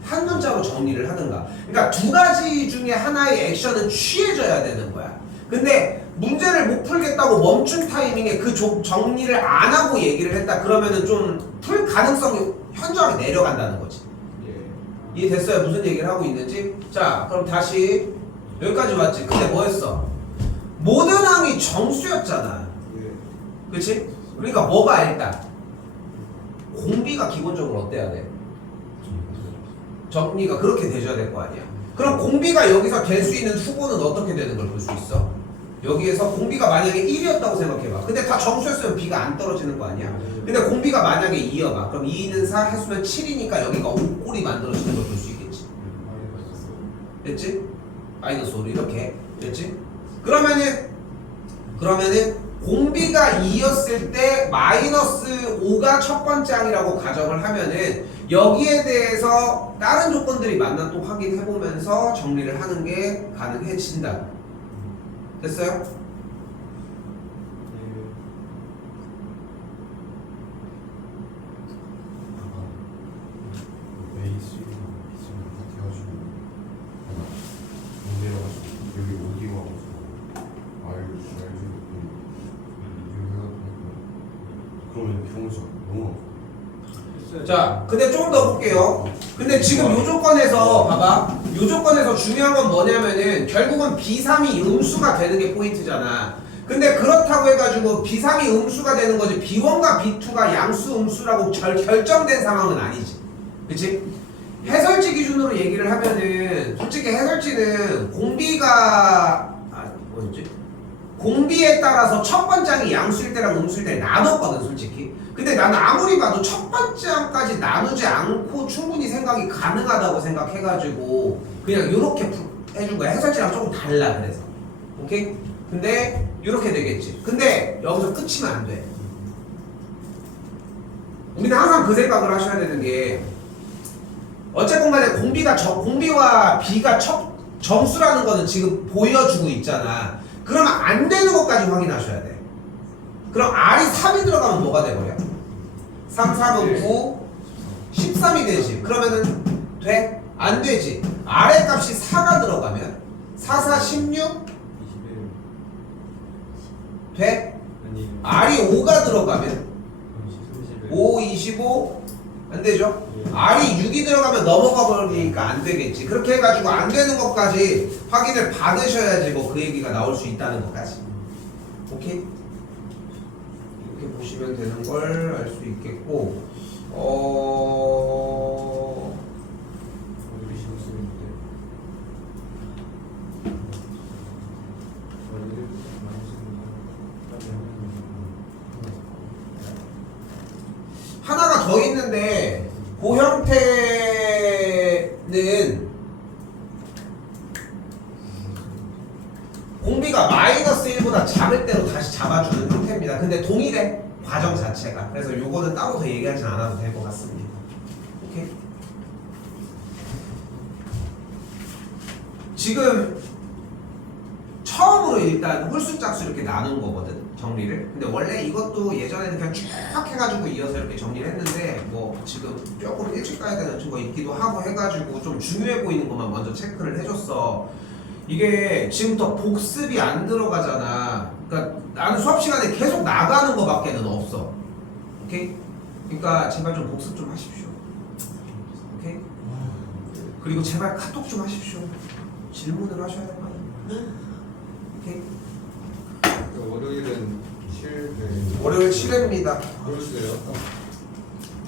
한 문자로 정리를 하든가. 그러니까 두 가지 중에 하나의 액션은 취해져야 되는 거야. 근데 문제를 못 풀겠다고 멈춘 타이밍에 그 정리를 안 하고 얘기를 했다 그러면은 좀 풀 가능성이 현저하게 내려간다는 거지. 이해됐어요? 무슨 얘기를 하고 있는지? 자 그럼 다시 여기까지 왔지. 근데 뭐였어? 모든 항이 정수였잖아. 그치? 그러니까 뭐가 일단 공비가 기본적으로 어때야 돼? 정리가 그렇게 되셔야 될 거 아니야. 그럼 공비가 여기서 될 수 있는 후보는 어떻게 되는 걸 볼 수 있어? 여기에서 공비가 만약에 1이었다고 생각해봐. 근데 다 정수였으면 B가 안 떨어지는 거 아니야? 근데 공비가 만약에 2여봐. 그럼 2는 4 해수면 7이니까 여기가 5꼴이 만들어지는 걸 볼 수 있겠지. 됐지? 마이너스 5를 이렇게. 됐지? 그러면은 공비가 2였을 때 마이너스 5가 첫 번째 항이라고 가정을 하면은 여기에 대해서 다른 조건들이 맞나 또 확인해보면서 정리를 하는 게 가능해진다. 됐어요? 베이스가 있으면 이렇게 해가지고 내려가지고 여기 오디오 하고 그러면 경우가 너무 자, 근데 좀 더 볼게요. 근데 지금 요 조건에서 봐봐. 요 조건에서 중요한 건 뭐냐면은 결국은 B3이 음수가 되는 게 포인트잖아. 근데 그렇다고 해가지고 B3이 음수가 되는 거지 B1과 B2가 양수 음수라고 결정된 상황은 아니지. 그치? 해설지 기준으로 얘기를 하면은 솔직히 해설지는 공비에 따라서 첫 번째 항이 양수일 때랑 음수일 때 나눴거든 솔직히. 근데 나는 아무리 봐도 첫 번째 항까지 나누지 않고 충분히 생각이 가능하다고 생각해가지고 그냥 요렇게 해준 거야. 해설지랑 조금 달라 그래서. 오케이? 근데 요렇게 되겠지. 근데 여기서 끝이면 안 돼. 우리는 항상 그 생각을 하셔야 되는 게 어쨌건 간에 공비와 B가 정수라는 거는 지금 보여주고 있잖아. 그러면 안 되는 것까지 확인하셔야 돼. 그럼 R이 3이 들어가면 뭐가 돼버려? 3, 4는 9, 13이 되지. 그러면은 돼? 안 되지. R의 값이 4가 들어가면 4, 4, 16? 돼? R이 5가 들어가면 5, 25? 안 되죠? R이 6이 들어가면 넘어가 버리니까 안 되겠지. 그렇게 해가지고 안 되는 것까지 확인을 받으셔야지 뭐 그 얘기가 나올 수 있다는 것까지. 오케이? 이렇게 보시면 되는 걸 알 수 있겠고, 하나가 더 있는데 그 형태는 공비가 마이너스 1보다 작을 때로 다시 잡아주는 형태입니다. 근데 동일해 과정 자체가. 그래서 요거는 따로 더 얘기하진 않아도 될 것 같습니다. 오케이? 지금 처음으로 일단 홀수 짝수 이렇게 나눈 거거든 정리를. 근데 원래 이것도 예전에는 그냥 쭉 해가지고 이어서 이렇게 정리를 했는데 뭐 지금 조금 일찍 가야 되는 친구가 있기도 하고 해가지고 좀 중요해 보이는 것만 먼저 체크를 해줬어. 이게 지금부터 복습이 안 들어가잖아. 그러니까 나는 수업 시간에 계속 나가는 거밖에는 없어. 오케이? 그러니까 제발 좀 복습 좀 하십시오. 오케이? 그리고 제발 카톡 좀 하십시오. 질문을 하셔야 될 거 아니야. 오케이? 월요일은 7회. 월요일 7회입니다. 그러세요?